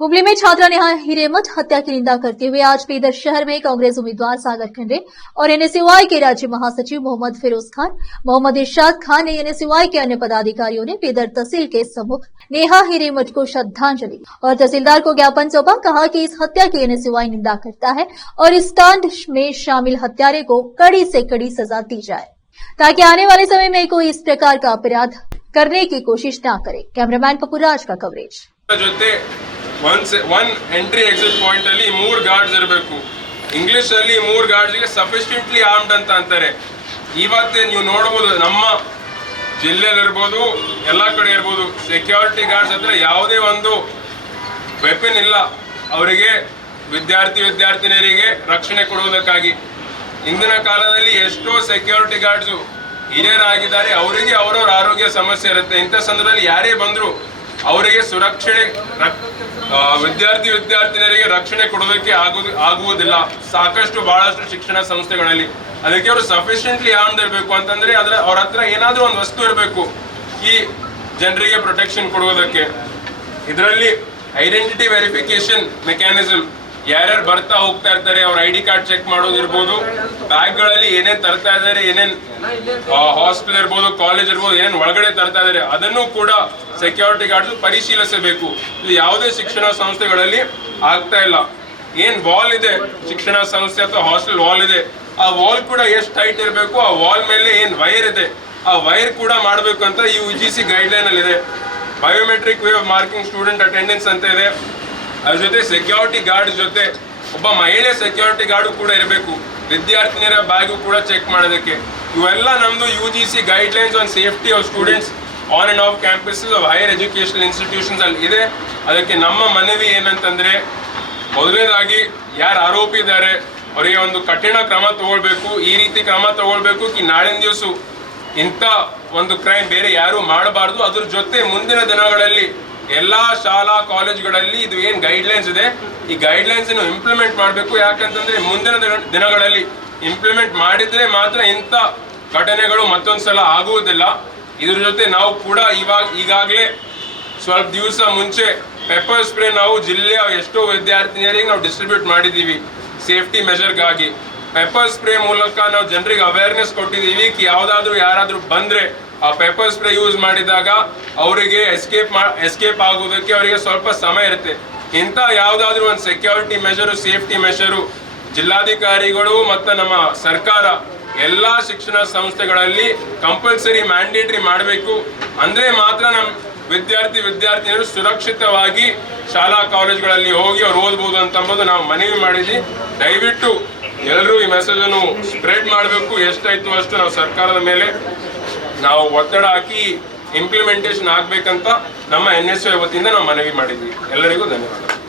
हुबली में छात्रा नेहा हिरेमठ हत्या की निंदा करते हुए आज बेदर शहर में कांग्रेस उम्मीदवार सागर खंडे और एनएसयूआई के राज्य महासचिव मोहम्मद फिरोज खान, मोहम्मद इरशाद खान ने एनएसयूआई के अन्य पदाधिकारियों ने बेदर तहसील के सम्मुख नेहा हिरेमठ को श्रद्धांजलि और तहसीलदार को ज्ञापन सौंपा। कहा कि इस हत्या की एनएसयूआई निंदा करता है और इस कांड में शामिल हत्यारे को कड़ी से कड़ी सजा दी जाए ताकि आने वाले समय में कोई इस प्रकार का अपराध करने की कोशिश न करे। कैमरामैन पपुराज का coverage. One entry exit point ಅಲ್ಲಿ 3 ಗಾರ್ಡ್ಸ್ ಇರಬೇಕು. ಇಂಗ್ಲಿಷ್ ಅಲ್ಲಿ 3 ಗಾರ್ಡ್ಸ್ ಗೆ ಸಫಿಷಿಯೆಂಟ್ಲಿ ಆರ್ಮ್ಡ್ ಅಂತ ಅಂತಾರೆ. ಇವತ್ತೇ ನೀವು ನೋಡಬಹುದು ನಮ್ಮ ಜಿಲ್ಲೆಯಲ್ಲಿ ಇರಬಹುದು, ಎಲ್ಲಾ ಕಡೆ ಇರಬಹುದು, ಸೆಕ್ಯೂರಿಟಿ ಗಾರ್ಡ್ಸ್ ಹತ್ರ ಯಾವುದೇ ಒಂದು ವೆಪನ್ ಇಲ್ಲ. ಅವರಿಗೆ ವಿದ್ಯಾರ್ಥಿನಿಯರಿಗೆ ರಕ್ಷಣೆ ಕೊಡುವುದಕ್ಕಾಗಿ ಇಂದಿನ ಕಾಲದಲ್ಲಿ ಎಷ್ಟೋ ಸೆಕ್ಯೂರಿಟಿ ಗಾರ್ಡ್ಸ್ ಹಿರಿಯರಾಗಿದ್ದಾರೆ. ಅವರಿಗೆ ಅವರವರ ಆರೋಗ್ಯ ಸಮಸ್ಯೆ ಇರುತ್ತೆ. ಇಂಥ ಸಂದರ್ಭದಲ್ಲಿ ಯಾರೇ ಬಂದರೂ ಅವರಿಗೆ ಸುರಕ್ಷಣೆ ವಿದ್ಯಾರ್ಥಿನಿಯರಿಗೆ ರಕ್ಷಣೆ ಕೊಡೋದಕ್ಕೆ ಆಗುವುದಿಲ್ಲ. ಬಹಳಷ್ಟು ಶಿಕ್ಷಣ ಸಂಸ್ಥೆಗಳಲ್ಲಿ ಅದಕ್ಕೆ ಅವರು ಸಫಿಷಿಯೆಂಟ್ಲಿ ಆರ್ಮ್ಡ್ ಇರಬೇಕು. ಅಂತಂದ್ರೆ ಅವ್ರ ಹತ್ರ ಏನಾದ್ರೂ ಒಂದು ವಸ್ತು ಇರಬೇಕು ಈ ಜನರಿಗೆ ಪ್ರೊಟೆಕ್ಷನ್ ಕೊಡುವುದಕ್ಕೆ. ಇದರಲ್ಲಿ ಐಡೆಂಟಿಟಿ ವೆರಿಫಿಕೇಶನ್ ಮೆಕ್ಯಾನಿಸಮ್, ಯಾರ್ಯಾರು ಬರ್ತಾ ಹೋಗ್ತಾ ಇರ್ತಾರೆ ಅವ್ರ ಐಡಿ ಕಾರ್ಡ್ ಚೆಕ್ ಮಾಡೋದಿರ್ಬೋದು, ಬ್ಯಾಗ್ಗಳಲ್ಲಿ ಏನೇನ್ ತರ್ತಾ ಇದ್ದಾರೆ, ಏನೇನ್ ಹಾಸ್ಟೆಲ್ ಇರ್ಬೋದು, ಕಾಲೇಜ್ ಇರ್ಬೋದು, ಏನೇನ್ ಒಳಗಡೆ ತರ್ತಾ ಇದ್ದಾರೆ ಅದನ್ನು ಕೂಡ ಸೆಕ್ಯೂರಿಟಿ ಗಾರ್ಡ್ಸ್ ಪರಿಶೀಲಿಸಬೇಕು. ಇದು ಯಾವುದೇ ಶಿಕ್ಷಣ ಸಂಸ್ಥೆಗಳಲ್ಲಿ ಆಗ್ತಾ ಇಲ್ಲ. ಏನ್ ವಾಲ್ ಇದೆ ಶಿಕ್ಷಣ ಸಂಸ್ಥೆ ಅಥವಾ ಹಾಸ್ಟೆಲ್ ವಾಲ್ ಇದೆ, ಆ ವಾಲ್ ಕೂಡ ಎಷ್ಟು ಹೈಟ್ ಇರಬೇಕು, ಆ ವಾಲ್ ಮೇಲೆ ಏನ್ ವೈರ್ ಇದೆ ಆ ವೈರ್ ಕೂಡ ಮಾಡಬೇಕು ಅಂತ ಈ UGC ಗೈಡ್ ಲೈನ್ ಅಲ್ಲಿ ಇದೆ. Biometric way of marking student attendance ಅಂತ ಇದೆ. ಅದ್ರ ಜೊತೆ ಸೆಕ್ಯೂರಿಟಿ ಗಾರ್ಡ್ ಜೊತೆ ಒಬ್ಬ ಮಹಿಳೆ ಸೆಕ್ಯೂರಿಟಿ ಗಾರ್ಡ್ ಕೂಡ ಇರಬೇಕು. ವಿದ್ಯಾರ್ಥಿನಿಯರ ಬ್ಯಾಗು ಕೂಡ ಚೆಕ್ ಮಾಡೋದಕ್ಕೆ. ಇವೆಲ್ಲ ನಮ್ದು UGC guide lines on safety of students on and of campuses of higher educational institutions ಅಲ್ಲಿ ಇದೆ. ಅದಕ್ಕೆ ನಮ್ಮ ಮನವಿ ಏನಂತಂದ್ರೆ, ಮೊದಲನೇದಾಗಿ ಯಾರು ಆರೋಪಿ ಇದ್ದಾರೆ ಅವರಿಗೆ ಒಂದು ಕಠಿಣ ಕ್ರಮ ತಗೊಳ್ಬೇಕು. ಈ ರೀತಿ ಕ್ರಮ ತಗೊಳ್ಬೇಕು ಕಿ ನಾಳಿನ ದಿವಸ ಇಂಥ ಒಂದು ಕ್ರೈಮ್ ಬೇರೆ ಯಾರು ಮಾಡಬಾರ್ದು. ಅದ್ರ ಜೊತೆ ಮುಂದಿನ ದಿನಗಳಲ್ಲಿ ಎಲ್ಲಾ ಶಾಲಾ ಕಾಲೇಜುಗಳಲ್ಲಿ ಇದು ಏನ್ ಗೈಡ್ ಲೈನ್ಸ್ ಇದೆ ಈ ಗೈಡ್ ಲೈನ್ಸ್ ಇಂಪ್ಲಿಮೆಂಟ್ ಮಾಡಬೇಕು. ಯಾಕಂತಂದ್ರೆ ಮುಂದಿನ ದಿನಗಳಲ್ಲಿ ಇಂಪ್ಲಿಮೆಂಟ್ ಮಾಡಿದ್ರೆ ಮಾತ್ರ ಇಂಥ ಘಟನೆಗಳು ಮತ್ತೊಂದ್ಸಲ ಆಗುವುದಿಲ್ಲ. ಇದ್ರ ಜೊತೆ ನಾವು ಕೂಡ ಈಗಾಗಲೇ ಸ್ವಲ್ಪ ದಿವಸ ಮುಂಚೆ ಪೆಪ್ಪರ್ ಸ್ಪ್ರೇ ನಾವು ಜಿಲ್ಲೆಯ ಎಷ್ಟೋ ವಿದ್ಯಾರ್ಥಿನಿಯರಿಗೆ ನಾವು ಡಿಸ್ಟ್ರಿಬ್ಯೂಟ್ ಮಾಡಿದ್ದೀವಿ ಸೇಫ್ಟಿ ಮೆಷರ್ಗಾಗಿ. ಪೆಪ್ಪರ್ ಸ್ಪ್ರೇ ಮೂಲಕ ನಾವು ಜನರಿಗೆ ಅವೇರ್ನೆಸ್ ಕೊಟ್ಟಿದ್ದೀವಿ. ಯಾರಾದ್ರೂ ಬಂದ್ರೆ ಆ ಪೆಪ್ಪರ್ ಸ್ಪ್ರೇ ಯೂಸ್ ಮಾಡಿದಾಗ ಅವರಿಗೆ ಎಸ್ಕೇಪ್ ಆಗೋದಕ್ಕೆ ಅವರಿಗೆ ಸ್ವಲ್ಪ ಸಮಯ ಇರುತ್ತೆ. ಇಂಥ ಯಾವುದಾದ್ರೂ ಒಂದು ಸೆಕ್ಯೂರಿಟಿ ಮೆಷರು, ಸೇಫ್ಟಿ ಮೆಷರು ಜಿಲ್ಲಾಧಿಕಾರಿಗಳು ಮತ್ತು ನಮ್ಮ ಸರ್ಕಾರ ಎಲ್ಲಾ ಶಿಕ್ಷಣ ಸಂಸ್ಥೆಗಳಲ್ಲಿ ಕಂಪಲ್ಸರಿ ಮ್ಯಾಂಡೇಟರಿ ಮಾಡಬೇಕು. ಅಂದ್ರೆ ಮಾತ್ರ ನಮ್ಮ ವಿದ್ಯಾರ್ಥಿನಿಯರು ಸುರಕ್ಷಿತವಾಗಿ ಶಾಲಾ ಕಾಲೇಜುಗಳಲ್ಲಿ ಹೋಗಿ ಅವ್ರು ಓದ್ಬೋದು ಅಂತಂಬುದು ನಾವು ಮನವಿ ಮಾಡಿದ್ವಿ. ದಯವಿಟ್ಟು ಎಲ್ಲರೂ ಈ ಮೆಸೇಜ್ ಅನ್ನು ಸ್ಪ್ರೆಡ್ ಮಾಡಬೇಕು. ಎಷ್ಟಾಯ್ತು ಅಷ್ಟು ನಾವು ಸರ್ಕಾರದ ಮೇಲೆ ನಾವು ಒತ್ತಡ ಹಾಕಿ ಇಂಪ್ಲಿಮೆಂಟೇಷನ್ ಆಗ್ಬೇಕಂತ ನಮ್ಮ NSU ವತಿಯಿಂದ ನಾವು ಮನವಿ ಮಾಡಿದ್ವಿ. ಎಲ್ಲರಿಗೂ ಧನ್ಯವಾದ.